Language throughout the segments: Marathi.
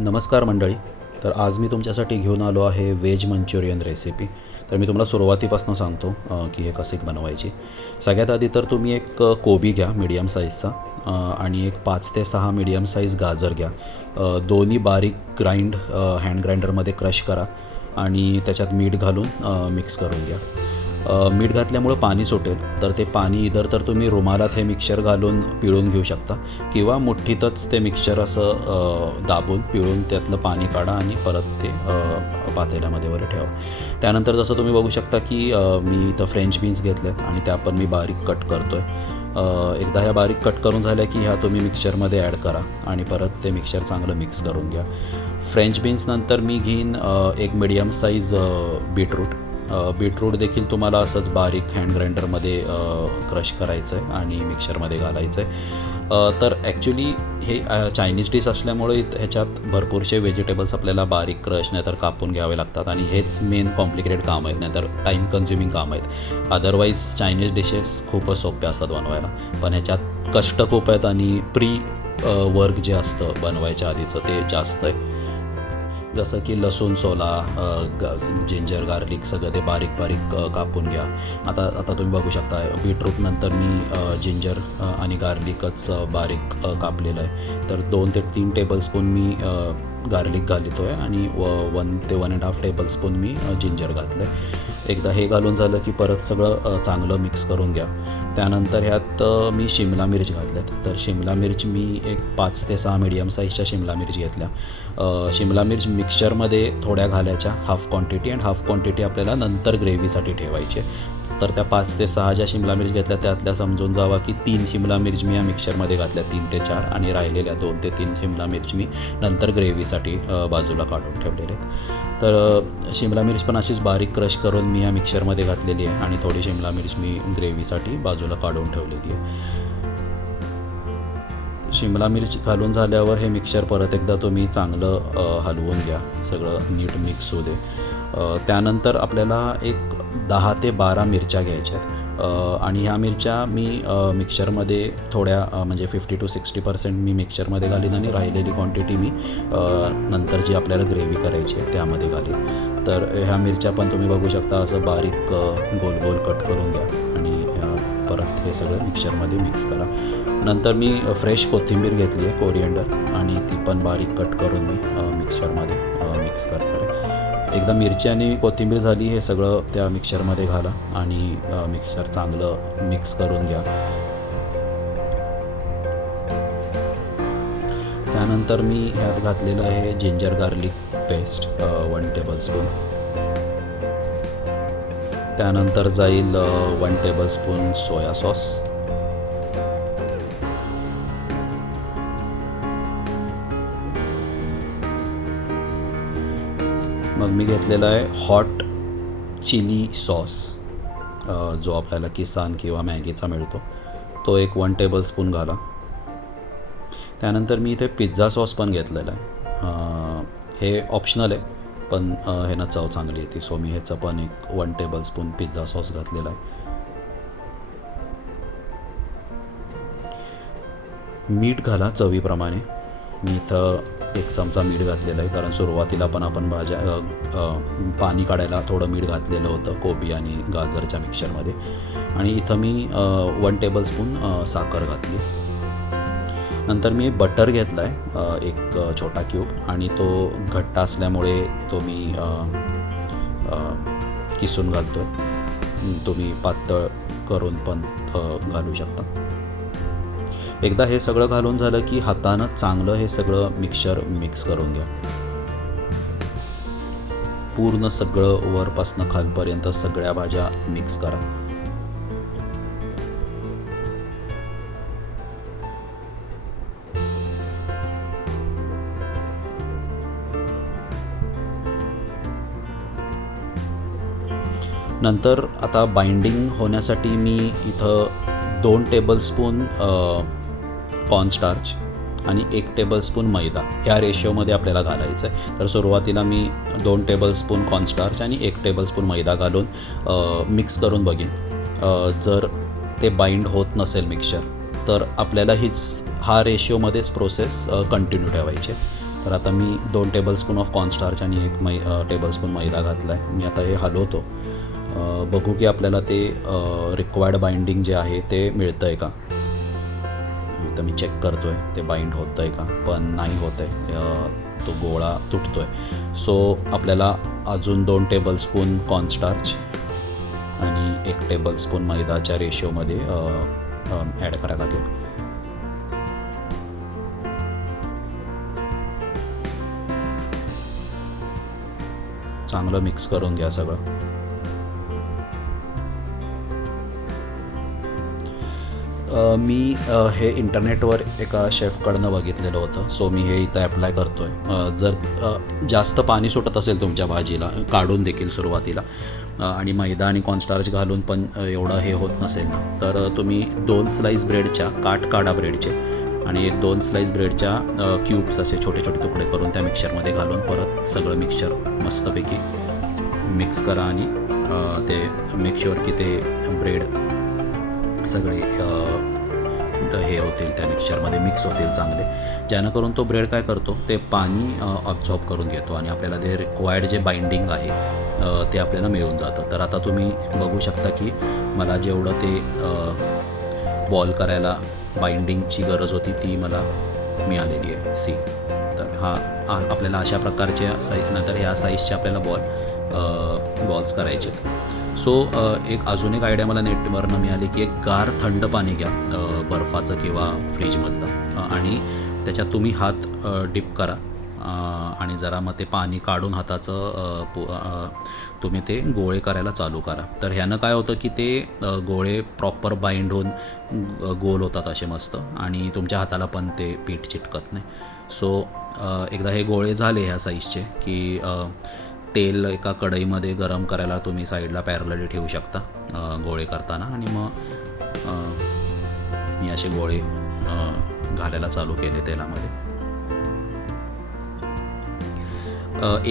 नमस्कार मंडळी. तर आज मी तुमच्यासाठी घेऊन आलो आहे व्हेज मंचुरियन रेसिपी. तर मी तुम्हाला सुरुवातीपासून सांगतो की हे कसे बनवायची. सगळ्यात आधी तर तुम्ही एक कोबी घ्या मीडियम साईजचा, आणि एक 5 ते 6 मीडियम साईज गाजर घ्या. दोन्ही बारीक हँड ग्राइंडरमध्ये क्रश करा आणि त्याच्यात मीठ घालून मिक्स करून घ्या. मीठ घातल्यामुळं पाणी सुटेल, तर ते पाणी इधर तर तुम्ही रुमालात हे मिक्सचर घालून पिळून घेऊ शकता किंवा मुठ्ठीतच ते मिक्सचर असं दाबून पिळून त्यातलं पाणी काढा आणि परत ते पातेल्यामध्ये वगैरे ठेवा. त्यानंतर जसं तुम्ही बघू शकता की मी इथं फ्रेंच बीन्स घेतल्यात आणि त्या पण मी बारीक कट करतो आहे. एकदा ह्या बारीक कट करून झाल्या की ह्या तुम्ही मिक्सचरमध्ये ॲड करा आणि परत ते मिक्सचर चांगलं मिक्स करून घ्या. फ्रेंच बीन्स नंतर मी घेईन एक मीडियम साईज बीटरूट देखील तुम्हाला असंच बारीक हँड ग्राइंडरमध्ये क्रश करायचं आहे आणि मिक्सरमध्ये घालायचं आहे. तर ॲक्च्युली हे चायनीज डिश असल्यामुळे ह्याच्यात भरपूरसे व्हेजिटेबल्स आपल्याला बारीक क्रश नाहीतर कापून घ्यावे लागतात आणि हेच मेन कॉम्प्लिकेटेड काम आहेत, नाहीतर टाईम कन्झ्युमिंग काम आहेत. अदरवाईज चायनीज डिशेस खूपच सोप्या असतात बनवायला, पण ह्याच्यात कष्ट खूप आहेत आणि वर्क जे असतं बनवायच्या आधीचं ते जास्त आहे. जसं की लसूण सोला, जिंजर गार्लिक सगळं ते बारीक बारीक कापून घ्या. आता तुम्ही बघू शकता बीटरूट नंतर मी जिंजर आणि गार्लिकच बारीक कापलेलं आहे. तर 2 ते 3 टेबलस्पून मी गार्लिक घालतो आहे आणि 1 ते 1.5 टेबलस्पून मी जिंजर घातलं आहे. एकदा हे घालून झालं की परत सगळं चांगलं मिक्स करून घ्या. त्यानंतर ह्यात मी शिमला मिर्च घातल्यात. तर शिमला मिर्च मी एक 5 ते 6 मीडियम साईजच्या शिमला मिर्च घेतल्या. शिमला मिर्च मिक्सचरमध्ये थोड्या घालायच्या, हाफ क्वांटिटी, आणि हाफ क्वांटिटी आपल्याला नंतर ग्रेव्हीसाठी ठेवायची. तर त्या 5 ते 6 ज्या शिमला मिर्च घेतल्या त्यातल्या समजून जावा की 3 शिमला मिर्च मी या मिक्सचरमध्ये घातल्या, 3 ते 4, आणि राहिलेल्या 2 ते 3 शिमला मिर्च मी नंतर ग्रेव्हीसाठी बाजूला काढून ठेवलेले आहेत. तर शिमला मिर्च पण अशीच बारीक क्रश करून मी या मिक्सचरमध्ये घातलेली आहे आणि थोडी शिमला मिर्च मी ग्रेव्हीसाठी बाजूला काढून ठेवलेली आहे. शिमला मिर्च घालून झाल्यावर हे मिक्सचर परत एकदा तुम्ही चांगलं हलवून घ्या, सगळं नीट मिक्स होऊ दे. त्यानंतर आपल्याला एक 10 ते 12 मिरच्या घ्यायच्या आहेत आणि ह्या मिरच्या मी मिक्सचरमध्ये थोड्या म्हणजे 50 to 60% मी मिक्सचरमध्ये घालीन आणि राहिलेली क्वांटिटी मी नंतर जी आपल्याला ग्रेव्ही करायची आहे त्यामध्ये घालीन. तर ह्या मिरच्या पण तुम्ही बघू शकता असं बारीक गोल गोल कट करून घ्या आणि परत हे सगळं मिक्सचरमध्ये मिक्स करा. नंतर मी फ्रेश कोथिंबीर घेतली आहे, कोरिएंडर, आणि ती पण बारीक कट करून मी मिक्सचरमध्ये मिक्स करणार आहे. एकदा मिरची आणि कोथिंबीर झाली, हे सगळं त्या मिक्सचरमध्ये घाला आणि मिक्सचर चांगलं मिक्स करून घ्या. त्यानंतर मी ह्यात घातलेलं आहे जिंजर गार्लिक पेस्ट 1 टेबलस्पून. त्यानंतर जाईल 1 टेबलस्पून सोया सॉस. मग मी घेतलेला आहे हॉट चिली सॉस, जो आपल्याला किसान किंवा मॅगीचा मिळतो, तो एक 1 टेबलस्पून घाला. त्यानंतर मी इथे पिझ्झा सॉस पण घेतलेला आहे. हे ऑप्शनल आहे, पण ह्यानं चव चांगली येते, सो मी ह्याचं पण एक 1 टेबलस्पून पिझ्झा सॉस घातलेला आहे. मीठ घाला चवीप्रमाणे. मी इथं 1 चमचा मीठ घातलेलं आहे, कारण सुरुवातीला पण आपण पाणी काढायला थोडं मीठ घातलेलं होतं कोबी आणि गाजरच्या मिक्सचरमध्ये. आणि इथं मी 1 टेबलस्पून साखर घातली. नंतर मी बटर घेतला आहे, एक छोटा क्यूब, आणि तो घट्ट असल्यामुळे तो मी किसून घालतो आहे. तुम्ही पातळ करून पण घालू शकता. एकदा हे सगळं घालून झालं की हातानं चांगलं हे सगळं मिक्सचर मिक्स करून घ्या. पूर्ण सगळं वरपासनं खालपर्यंत सगळ्या भाज्या मिक्स करा. नंतर आता बाइंडिंग होण्यासाठी मी इथं 2 टेबलस्पून कॉर्नस्टार्च आणि 1 टेबलस्पून मैदा ह्या रेशिओमध्ये आपल्याला घालायचं आहे. तर सुरुवातीला मी 2 टेबलस्पून कॉर्नस्टार्च आणि 1 टेबलस्पून मैदा घालून मिक्स करून बघीन. जर ते बाइंड होत नसेल मिक्सचर, तर आपल्याला हा रेशिओमध्येच प्रोसेस कंटिन्यू ठेवायची. तर आता मी 2 टेबलस्पून ऑफ कॉर्नस्टार्च आणि 1 टेबलस्पून मैदा घातला आहे. मी आता हे हलवतो, बघू की आपल्याला ते रिक्वायर्ड बाइंडिंग जे आहे ते मिळतं आहे का. तर मी चेक करतो आहे ते बाइंड होतं आहे का, पण नाही होत आहे, तो गोळा तुटतो आहे. सो आपल्याला अजून 2 टेबलस्पून कॉर्नस्टार्च आणि 1 टेबलस्पून मैदाच्या रेशोमध्ये ॲड करायला लागेल. चांगलं मिक्स करून घ्या सगळं. मी हे इंटरनेटवर एका शेफकडनं बघितलेलं होतं, सो मी हे इथं ॲप्लाय करतो आहे. जर जास्त पाणी सुटत असेल तुमच्या भाजीला, काढून देखील सुरुवातीला, आणि मैदा आणि कॉर्नस्टार्च घालून पण एवढं हे होत नसेल ना, तर तुम्ही 2 स्लाईस ब्रेडच्या काढा ब्रेडचे, आणि 2 स्लाईस ब्रेडच्या क्यूब्स असे छोटे छोटे तुकडे करून त्या मिक्सरमध्ये घालून परत सगळं मिक्सचर मस्तपैकी मिक्स करा. आणि ते मेक शुअर की ते ब्रेड सगळे हे होतील, त्या मिक्सचरमध्ये मिक्स होतील चांगले, जेणेकरून तो ब्रेड काय करतो, ते पाणी ऑब्झॉर्ब करून घेतो आणि आपल्याला ते रिक्वायर्ड जे बाइंडिंग आहे ते आपल्याला मिळून जातं. तर आता तुम्ही बघू शकता की मला जेवढं ते बॉल करायला बाइंडिंगची गरज होती ती मला मिळालेली आहे. सी, तर हा आपल्याला अशा प्रकारच्या नंतर ह्या साईजचे आपल्याला बॉल्स करायचे. सो अजून एक आयडिया मला नेटवरनं मिळाली की एक गार थंड पाणी घ्या, बर्फाचं किंवा फ्रीजमधलं, आणि त्याच्यात तुम्ही हात डिप करा, आणि जरा मग ते पाणी काढून हाताचं तुम्ही ते गोळे करायला चालू करा. तर ह्यानं काय होतं की ते गोळे प्रॉपर बाइंड होऊन गोल होतात असे मस्त, आणि तुमच्या हाताला पण ते पीठ चिटकत नाही. सो एकदा हे गोळे झाले ह्या साईजचे की तेल एका कढईमध्ये गरम करायला तुम्ही साईडला पॅरलली ठेवू शकता गोळे करताना, आणि मग मी असे गोळे घालायला चालू केले तेलामध्ये.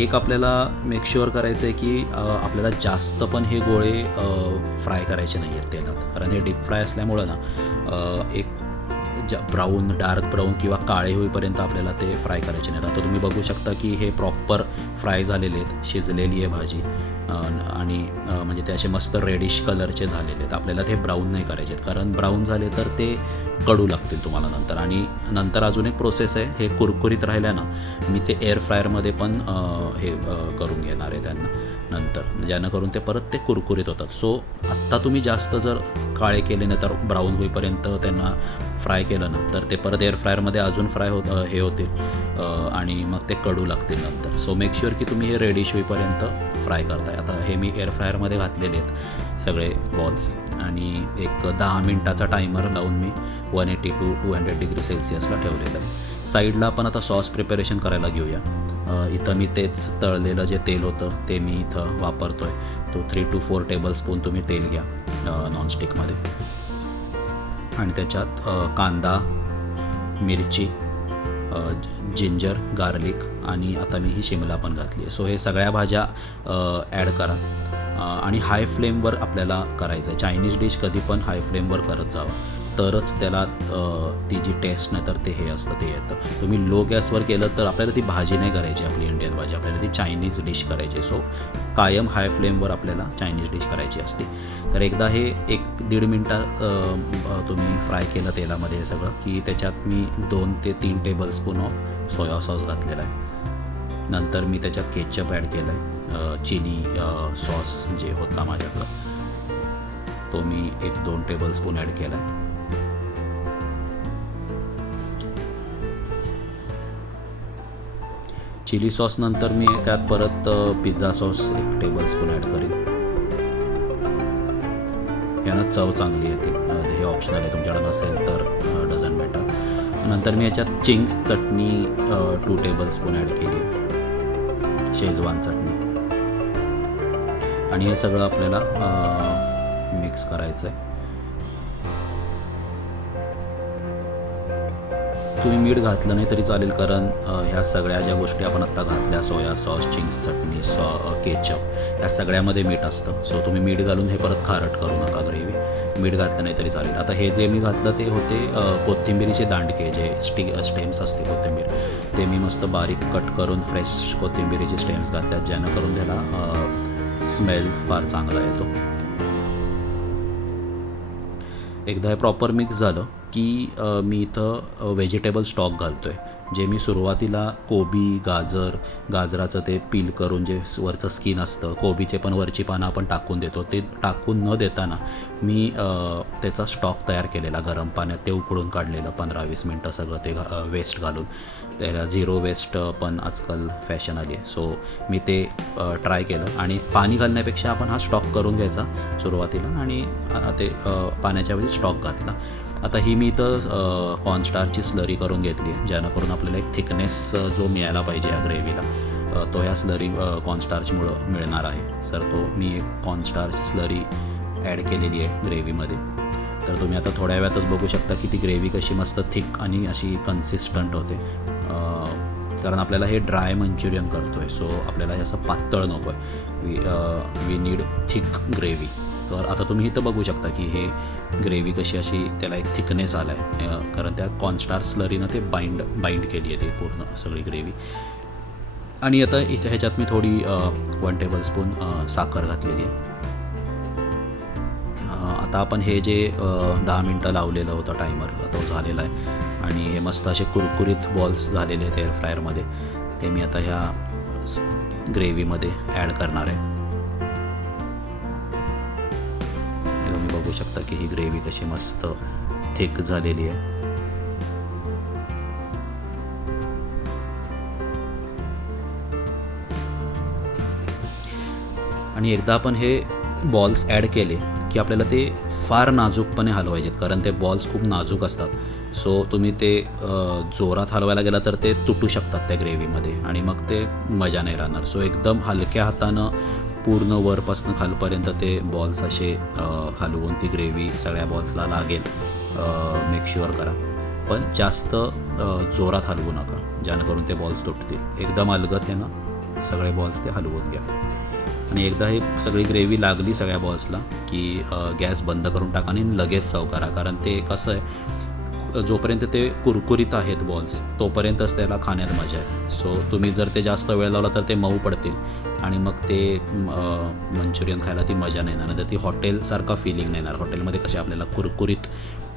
एक आपल्याला मेक शुअर करायचं आहे की आपल्याला जास्त पण हे गोळे फ्राय करायचे नाही आहेत तेलात, कारण हे डीप फ्राय असल्यामुळं ना एक ब्राऊन, डार्क ब्राऊन किंवा काळे होईपर्यंत आपल्याला ते फ्राय करायचे नाहीत. आता तुम्ही बघू शकता की हे प्रॉपर फ्राय झालेले आहेत, शिजलेली आहे भाजी, आणि म्हणजे ते असे मस्त रेडिश कलरचे झालेले आहेत. आपल्याला ते ब्राऊन नाही करायचे आहेत, कारण ब्राऊन झाले तर ते कडू लागतील तुम्हाला नंतर. आणि नंतर अजून एक प्रोसेस आहे, हे कुरकुरीत राहिल्या ना मी ते एअर फ्रायरमध्ये पण हे करून घेणार आहे त्यांना नंतर, जेणेकरून ते परत ते कुरकुरीत होतात. सो आत्ता तुम्ही जास्त जर काळे केले नाही तर ब्राऊन होईपर्यंत त्यांना फ्राय केलं ना, तर ते परत एअर फ्रायरमध्ये अजून फ्राय हे होतील आणि मग ते कडू लागतील नंतर. सो मेक शुअर की तुम्ही हे रेडिश होईपर्यंत फ्राय करताय. आता हे मी एअर फ्रायरमध्ये घातलेले आहेत सगळे बॉल्स, आणि एक 10 मिनटाचा टायमर लावून मी 180 to 200 डिग्री सेल्सिअसला ठेवलेलं आहे. साईडला आपण आता सॉस प्रिपरेशन करायला घेऊया. इथं मी तेच तळलेलं जे तेल होतं ते मी इथं वापरतो आहे. तो 3 to 4 टेबलस्पून तुम्ही तेल घ्या नॉनस्टिकमध्ये, आणि त्याच्यात कांदा, मिरची, जिंजर, गार्लिक, आणि आता मी ही शिमला पण घातली आहे. सो हे सगळ्या भाज्या ॲड करा, आणि हाय फ्लेमवर आपल्याला करायचं आहे. चायनीज डिश कधी पण हाय फ्लेमवर करत जावा, तरच त्याला ती जी टेस्ट नाही तर ते हे असतं ते येतं. तुम्ही लो गॅसवर केलं तर आपल्याला ती भाजी नाही करायची, आपली इंडियन भाजी, आपल्याला ती चायनीज डिश करायची. सो कायम हाय फ्लेमवर आपल्याला चायनीज डिश करायची असते. तर एकदा हे 1-1.5 मिनटं तुम्ही फ्राय केलं तेलामध्ये हे सगळं, की त्याच्यात मी 2 ते 3 टेबलस्पून ऑफ सोया सॉस घातलेला आहे. नंतर मी त्याच्यात केचप ॲड केलं आहे, चिली सॉस जे होता माझ्याकडं तो मी 1-2 टेबलस्पून ॲड केला आहे. चिली सॉस नंतर मी त्यात परत पिझ्झा सॉस 1 टेबलस्पून ॲड करीन. यानं चव चांगली येते, हे ऑप्शनल आहे, तुमच्याकडे नसेल तर डझंट मॅटर. नंतर मी याच्यात चिंग्स चटणी 2 टेबलस्पून ॲड केली, शेजवान चटणी, आणि हे सगळं आपल्याला मिक्स करायचं आहे. तुम्ही मीठ घातलं नाही तरी चालेल, कारण ह्या सगळ्या ज्या गोष्टी आपण आत्ता घातल्या, सोया सॉस, चिंग्स चटणी, केचप, या सगळ्यामध्ये मीठ असतं. सो तुम्ही मीठ घालून हे परत खारट करू नका ग्रेव्ही. मीठ घातलं नाही तरी चालेल. आता हे जे मी घातलं ते होते कोथिंबिरीचे दांडके, जे स्टेम्स असते कोथिंबीर, ते मी मस्त बारीक कट करून फ्रेश कोथिंबिरीचे स्टेम्स घातल्यात, जेणेकरून त्याला स्मेल फार चांगला येतो. एकदा हे प्रॉपर मिक्स झालं की मी इथं व्हेजिटेबल स्टॉक घालतो आहे, जे मी सुरुवातीला कोबी, गाजराचं ते पील करून जे वरचं स्किन असतं, कोबीचे पण वरची पानं आपण टाकून देतो, ते टाकून न देताना मी त्याचा स्टॉक तयार केलेला गरम पाण्यात, ते उकळून काढलेलं 15-20 मिनटं सगळं ते वेस्ट घालून. त्याला झिरो वेस्ट पण आजकाल फॅशन आली आहे. सो मी ते ट्राय केलं आणि पाणी घालण्यापेक्षा आपण हा स्टॉक करून घ्यायचा सुरुवातीला आणि ते पाण्याच्या वेळी स्टॉक घातला. आता ही मी इथं कॉर्नस्टार्चची स्लरी करून घेतली आहे, जेणेकरून आपल्याला एक थिकनेस जो मिळायला पाहिजे या ग्रेव्हीला, तो ह्या स्लरी कॉर्नस्टार्चमुळं मिळणार आहे. सर तो मी एक कॉर्नस्टार्च स्लरी ॲड केलेली आहे ग्रेव्हीमध्ये. तर तुम्ही आता थोड्या वेळातच बघू शकता की ती ग्रेव्ही कशी मस्त थिक आणि अशी कन्सिस्टंट होते, कारण आपल्याला हे ड्राय मंचुरियन करतो आहे. सो आपल्याला हे असं पातळ नको आहे, वी नीड थिक ग्रेव्ही. तर आता तुम्ही इथं बघू शकता की हे ग्रेव्ही कशी अशी त्याला एक थिकनेस आला आहे, कारण त्या कॉर्नस्टार्च स्लरीनं ते बाइंड केली आहे ती पूर्ण सगळी ग्रेव्ही. आणि आता ह्याच्यात मी थोडी 1 टेबलस्पून साखर घातलेली आहे. आता आपण हे जे 10 मिनटं लावलेलं होतं टायमर, तो झालेला आहे आणि हे मस्त असे कुरकुरीत बॉल्स झालेले आहेत एअर फ्रायरमध्ये. ते मी आता ह्या ग्रेव्हीमध्ये ॲड करणार आहे. तुम्ही बघू शकता की ही ग्रेव्ही कशी मस्त थिक झालेली आहे. आणि एकदा आपण हे बॉल्स ॲड केले की आपल्याला ते फार नाजूकपणे हलवायचे आहेत, कारण ते बॉल्स खूप नाजूक असतात. सो तुम्ही ते जोरात हलवायला गेला तर ते तुटू शकतात त्या ग्रेव्हीमध्ये आणि मग ते मजा नाही राहणार. सो एकदम हलक्या हातानं पूर्ण वरपासून खालपर्यंत ते बॉल्स असे हलवून ती ग्रेव्ही सगळ्या बॉल्सला लागेल मेक शुअर करा. पण जास्त जोरात हलवू नका, जेणेकरून ते बॉल्स तुटतील. एकदम अलगद आहे ना सगळे बॉल्स ते हलवून घ्या. आणि एकदा हे सगळी ग्रेव्ही लागली सगळ्या बॉल्सला की गॅस बंद करून टाका आणि लगेच सर्व करा, कारण ते कसं आहे, जोपर्यंत ते कुरकुरीत आहेत बॉल्स तोपर्यंतच त्याला खाण्यात मजा आहे. सो तुम्ही जर ते जास्त वेळ लावला तर ते मऊ पडतील आणि मग ते मंचुरियन खायला ती मजा नाही येणार, तर ती हॉटेलसारखा फिलिंग नाही येणार. हॉटेलमध्ये कसे आपल्याला कुरकुरीत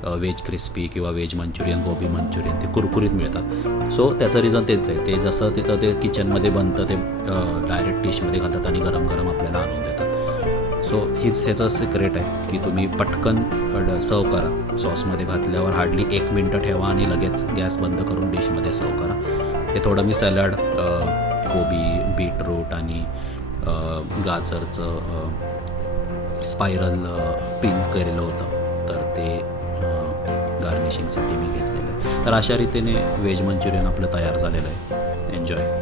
व्हेज क्रिस्पी किंवा व्हेज मंचुरियन, गोबी मंचुरियन ते कुरकुरीत मिळतात. सो त्याचं रिझन तेच आहे, ते जसं तिथं ते किचनमध्ये बनतं ते डायरेक्ट डिशमध्ये घालतात आणि गरम गरम आपल्याला आणून देतात. सो हीच ह्याचं सिक्रेट आहे की तुम्ही पटकन सर्व करा. सॉसमध्ये घातल्यावर हार्डली 1 मिनटं ठेवा आणि लगेच गॅस बंद करून डिशमध्ये सर्व करा. हे थोडं मी सॅलड, कोबी, बीटरूट आणि गाजरचं स्पायरल पिन केलेलं होतं, तर ते गार्निशिंगसाठी मी घेतलेलं आहे. तर अशा रीतीने व्हेज मंचुरियन आपलं तयार झालेलं आहे. एन्जॉय.